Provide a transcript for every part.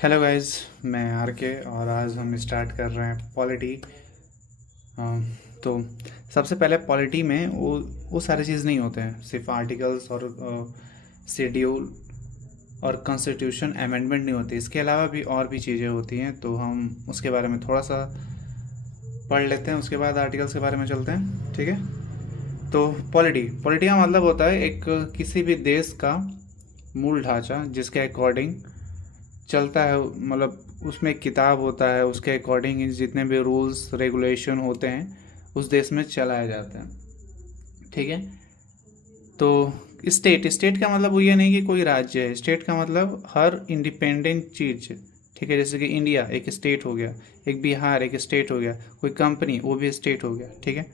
Hello guys, मैं are के और आज हम स्टार्ट कर रहे हैं पॉलिटी। तो सबसे पहले पॉलिटी में वो सारी चीज़ नहीं होते हैं, सिर्फ आर्टिकल्स और शेड्यूल और कॉन्स्टिट्यूशन अमेंडमेंट नहीं होती। इसके अलावा भी और भी चीज़ें होती हैं, तो हम उसके बारे में थोड़ा सा पढ़ लेते हैं, उसके बाद आर्टिकल्स के बारे में चलते हैं। ठीक है। तो पॉलिटी पॉलिटी का मतलब होता है एक किसी भी देश का मूल ढांचा जिसके अकॉर्डिंग चलता है। मतलब उसमें एक किताब होता है, उसके अकॉर्डिंग जितने भी रूल्स रेगुलेशन होते हैं उस देश में चलाया जाता है। ठीक है। तो स्टेट स्टेट का मतलब वो ये नहीं कि कोई राज्य है। स्टेट का मतलब हर इंडिपेंडेंट चीज़। ठीक है। जैसे कि इंडिया एक स्टेट हो गया, एक बिहार एक स्टेट हो गया, कोई कंपनी वो भी स्टेट हो गया। ठीक है।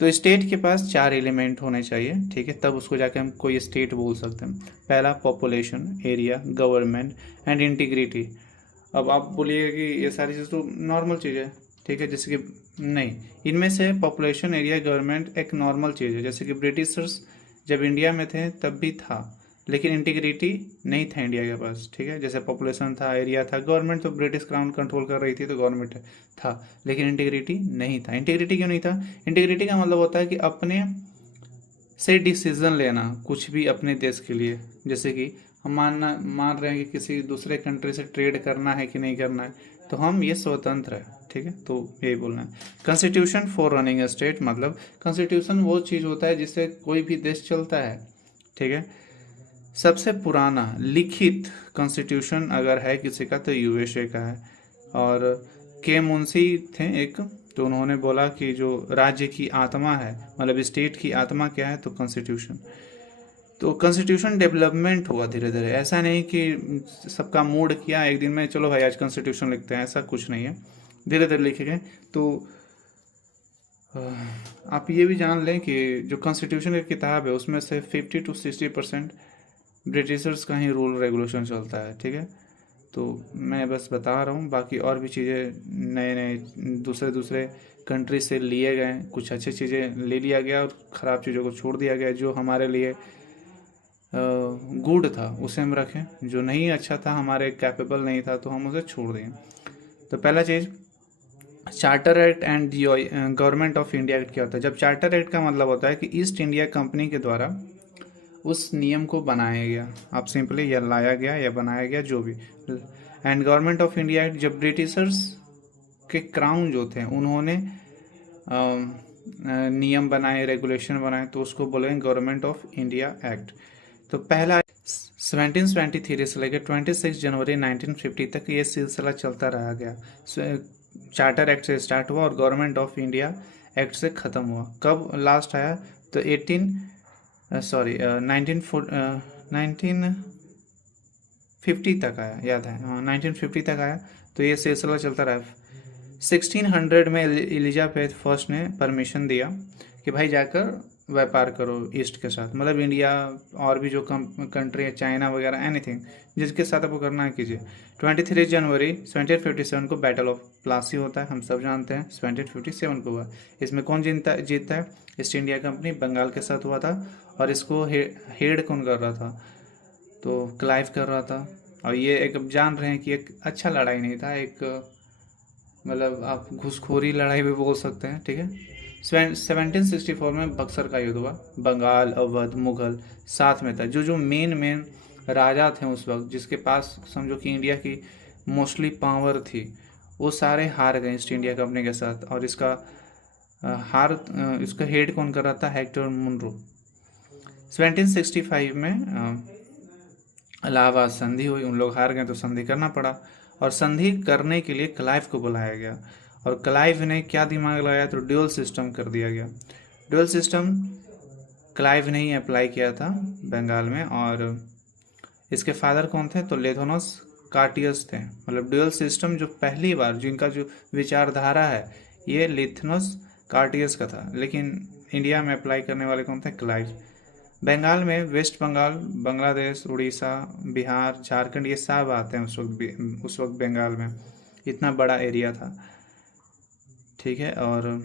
तो स्टेट के पास चार एलिमेंट होने चाहिए। ठीक है, तब उसको जाके हम कोई स्टेट बोल सकते हैं। पहला population, area, government and integrity. अब आप बोलिए कि ये सारी चीज़ तो नॉर्मल चीज़ है। ठीक है, जैसे कि नहीं, इनमें से पॉपुलेशन, एरिया, गवर्नमेंट एक नॉर्मल चीज़ है। जैसे कि ब्रिटिशर्स जब इंडिया में थे तब भी था, लेकिन इंटीग्रिटी नहीं था इंडिया के पास। ठीक है, जैसे पॉपुलेशन था, एरिया था, गवर्नमेंट तो ब्रिटिश क्राउन कंट्रोल कर रही थी तो गवर्नमेंट था, लेकिन इंटीग्रिटी नहीं था। इंटीग्रिटी क्यों नहीं था? इंटीग्रिटी का मतलब होता है कि अपने से डिसीजन लेना कुछ भी अपने देश के लिए। जैसे कि हम मान रहे हैं कि किसी दूसरे कंट्री से ट्रेड करना है कि नहीं करना है, तो हम ये स्वतंत्र है। ठीक है, तो यही बोलना है। Constitution for running a state, मतलब कॉन्स्टिट्यूशन वो चीज़ होता है जिससे कोई भी देश चलता है। ठीक है। सबसे पुराना लिखित कॉन्स्टिट्यूशन अगर है किसी का तो यूएसए का है। और के मुंशी थे एक, तो उन्होंने बोला कि जो राज्य की आत्मा है, मतलब स्टेट की आत्मा क्या है, तो कॉन्स्टिट्यूशन। तो कॉन्स्टिट्यूशन डेवलपमेंट हुआ धीरे धीरे। ऐसा नहीं कि सबका मूड किया एक दिन में चलो भाई आज कॉन्स्टिट्यूशन लिखते हैं, ऐसा कुछ नहीं है। धीरे धीरे लिखे गए। तो आप ये भी जान लें कि जो कॉन्स्टिट्यूशन की किताब है उसमें से 50 to 60% ब्रिटिशर्स का ही रूल रेगुलेशन चलता है। ठीक है। तो मैं बस बता रहा हूँ, बाकी और भी चीज़ें नए नए दूसरे दूसरे कंट्री से लिए गए। कुछ अच्छी चीज़ें ले लिया गया और ख़राब चीज़ों को छोड़ दिया गया। जो हमारे लिए गुड था उसे हम रखें, जो नहीं अच्छा था, हमारे कैपेबल नहीं था, तो हम उसे छोड़ दें। तो पहला चीज़, charter act and government of India act क्या होता है? जब चार्टर एक्ट का मतलब होता है कि ईस्ट इंडिया कंपनी के द्वारा उस नियम को बनाया गया। आप सिंपली या लाया गया या बनाया गया, जो भी। And government of India act, जब ब्रिटिशर्स के क्राउन जो थे उन्होंने नियम बनाए, रेगुलेशन बनाए, तो उसको बोलेंगे गवर्नमेंट ऑफ इंडिया एक्ट। तो पहला 1723 से लेकर 26 जनवरी 1950 तक ये सिलसिला चलता रहा गया। चार्टर एक्ट से स्टार्ट हुआ और गवर्नमेंट ऑफ इंडिया एक्ट से ख़त्म हुआ। कब लास्ट आया? तो 1950 तक आया, याद है, हाँ 1950 तक आया। तो ये सिलसिला चलता रहा। 1600 में एलिजाबेथ फर्स्ट ने परमिशन दिया कि भाई जाकर व्यापार करो ईस्ट के साथ, मतलब इंडिया और भी जो कंट्री है, चाइना वगैरह, एनीथिंग जिसके साथ आपको करना है कीजिए। 23 जनवरी 1757 को बैटल ऑफ प्लासी होता है, हम सब जानते हैं। 1757 को हुआ। इसमें कौन जीतता है? ईस्ट इंडिया कंपनी बंगाल के साथ हुआ था। और इसको हेड कौन कर रहा था? तो क्लाइव कर रहा था। और ये एक, अब जान रहे हैं कि एक अच्छा लड़ाई नहीं था, एक मतलब आप घुसखोरी लड़ाई भी बोल सकते हैं। ठीक है। 1764 में बक्सर का युद्ध हुआ। बंगाल, अवध, मुगल साथ में था। जो जो मेन मेन राजा थे उस वक्त, जिसके पास समझो कि इंडिया की मोस्टली पावर थी, वो सारे हार गए ईस्ट इंडिया कंपनी के साथ। और इसका हेड कौन कर रहा था? Hector Munro. 1765 में इलाहाबाद संधि हुई। उन लोग हार गए तो संधि करना पड़ा, और संधि करने के लिए क्लाइव को बुलाया गया। और क्लाइव ने क्या दिमाग लगाया? तो ड्यूअल सिस्टम कर दिया गया। ड्यूअल सिस्टम क्लाइव ने ही अप्लाई किया था बंगाल में। और इसके फादर कौन थे? तो लेथोनस कार्टियस थे। मतलब ड्यूअल सिस्टम जो पहली बार, जिनका जो विचारधारा है, ये लेथोनस कार्टियस का था। लेकिन इंडिया में अप्लाई करने वाले कौन थे? क्लाइव। बंगाल में वेस्ट बंगाल, बांग्लादेश, उड़ीसा, बिहार, झारखंड, ये सब आते हैं उस वक्त बंगाल में। इतना बड़ा एरिया था। ठीक है। और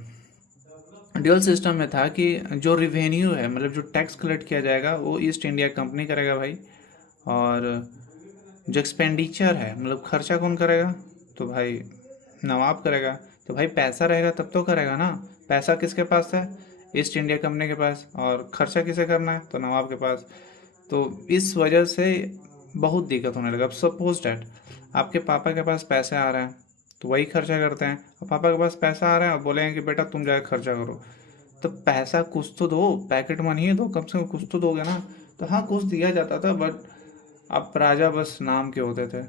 ड्यूअल सिस्टम में था कि जो रिवेन्यू है, मतलब जो टैक्स कलेक्ट किया जाएगा, वो ईस्ट इंडिया कंपनी करेगा भाई। और जो एक्सपेंडिचर है, मतलब खर्चा कौन करेगा? तो भाई नवाब करेगा। तो भाई पैसा रहेगा तब तो करेगा ना। पैसा किसके पास है? ईस्ट इंडिया कंपनी के पास। और खर्चा किसे करना है? तो नवाब के पास। तो इस वजह से बहुत दिक्कत होने लगा। अब सपोज डैट आपके पापा के पास पैसे आ रहे हैं तो वही खर्चा करते हैं, और पापा के पास पैसा आ रहा है और बोलेंगे कि बेटा तुम जाके खर्चा करो। तो पैसा कुछ तो दो, पैकेट मनी ही दो, कम से कम कुछ तो दोगे ना। तो हाँ, कुछ दिया जाता था, बट अब राजा बस नाम के होते थे।